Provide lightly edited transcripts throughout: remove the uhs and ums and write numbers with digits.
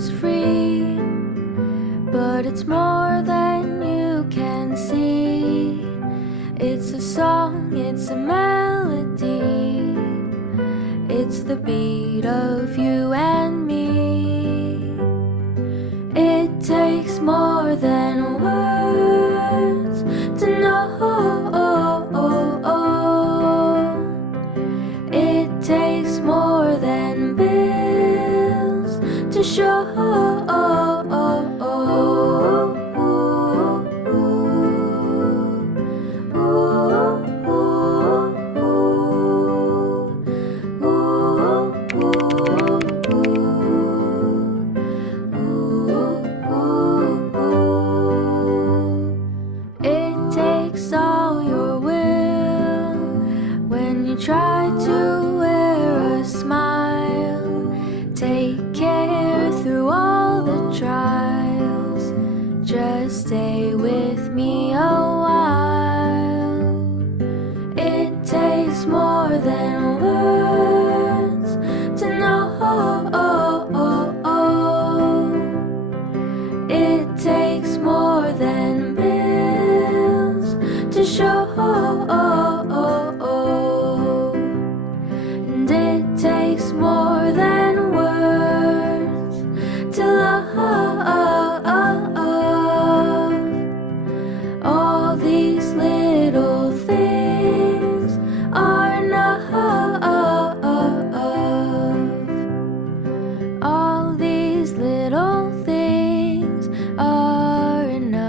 is free, but it's more than you can see. It's a song, it's a melody, it's the beat of you and me. It takes more than words to know. It takes more than bills to show. Try to wear a smile, take care through all the trials. Just stay with me a while. It takes more than words to know. It takes more than bills to show. Takes more than words to love. All these little things are enough. All these little things are enough.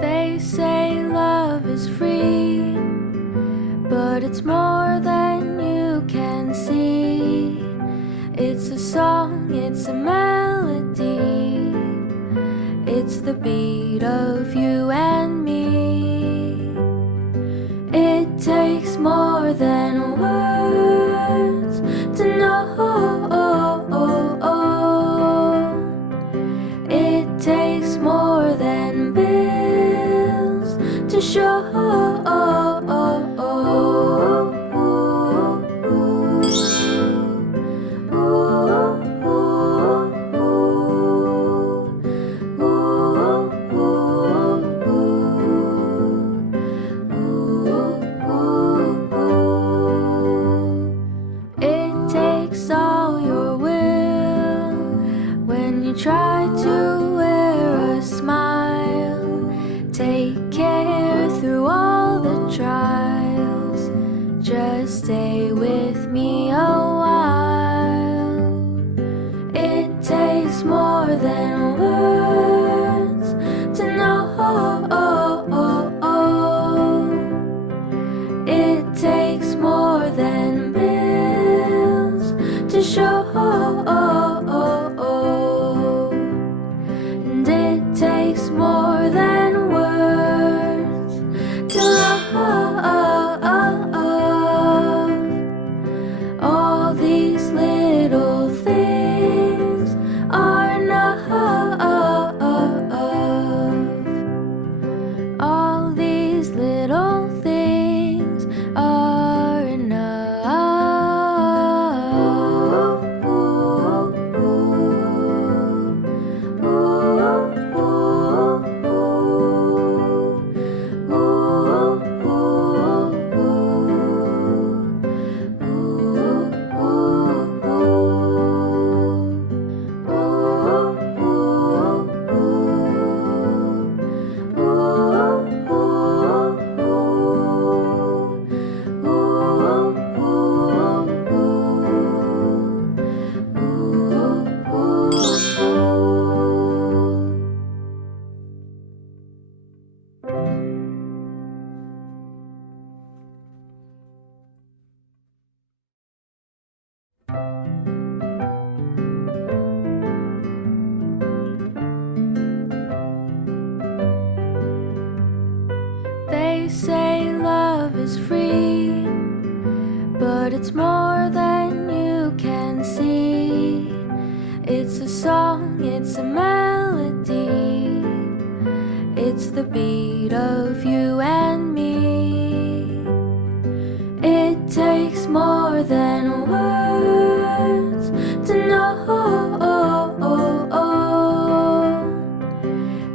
They say love is free, but it's more than you can see. It's a song, it's a melody, it's the beat of you and me. It takes more than words to know. It takes more than bills to show. It takes all your will when you try to wear a smile. Take care through all the trials. Just stay with me a while. It takes more than words to know. It takes more than bills to show. And it takes more than words to love. All these little things are enough. All these little things are enough. They say love is free, but it's more than you can see. It's a song, it's a melody, it's the beat of you and me. It takes more than words to know.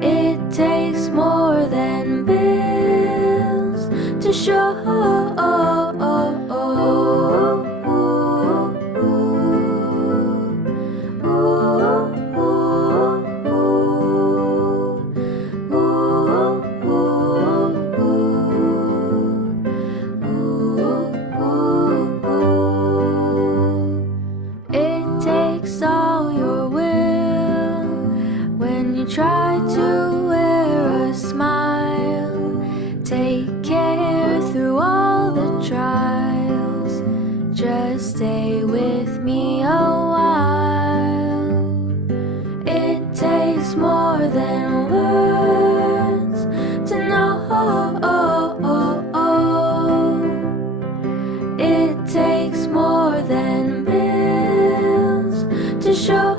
It takes more than bills to show. Try to wear a smile, take care through all the trials. Just stay with me a while. It takes more than words to know. It takes more than bills to show.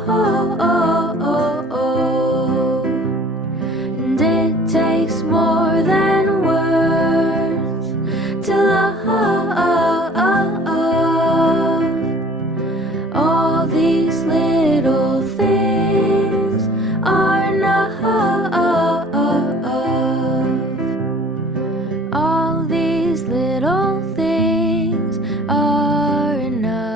More than words to love. All these little things are enough. All these little things are enough.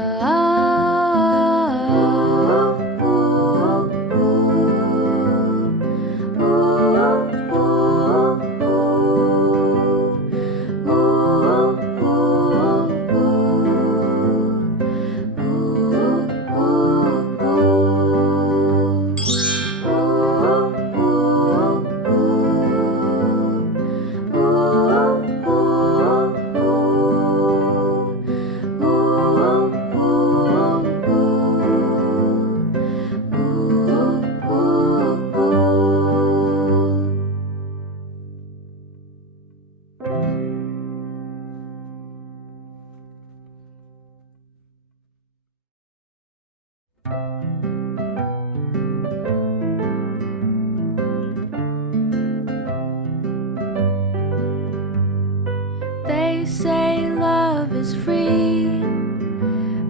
They say love is free,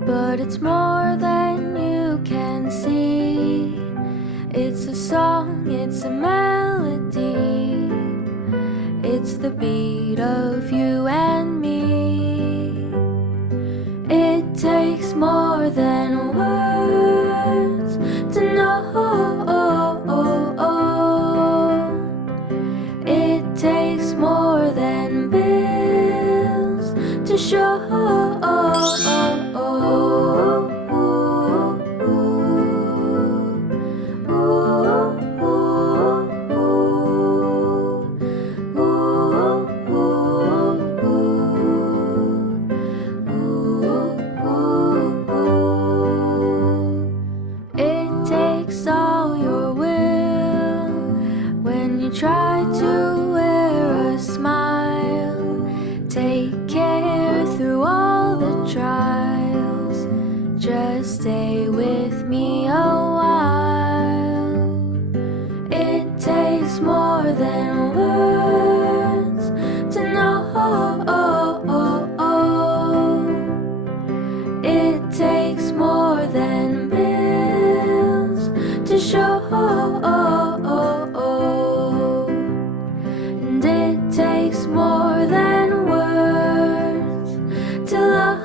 but it's more than you can see. It's a song, it's a melody, it's the beat of you and me. It takes more than words to know. It takes more than bills to show. It takes all your will when you try to wear a smile. Take care through all the trials. Just stay with me a while. It takes more than words to know. It takes more than bills to show. And it takes more than words to love.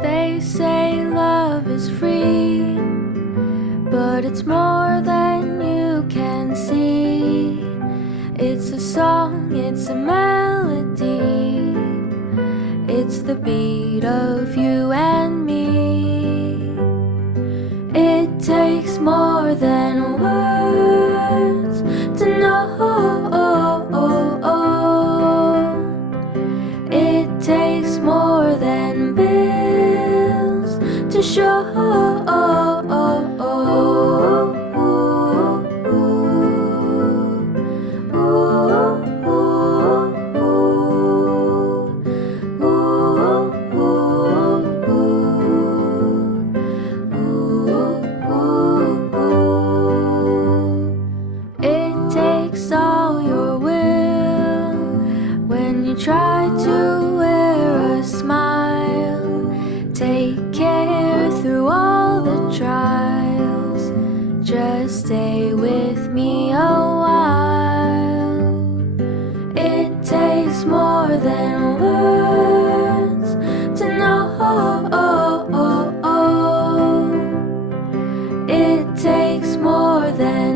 They say love is free, but it's more than you can see. It's a song, it's a melody, it's the beat of you and me. It takes more than words to know. It takes more than bills to show. It takes all your will when you try to wear a smile. Take care through all the trials. Just stay with me a while. It takes more than words to know. It takes more than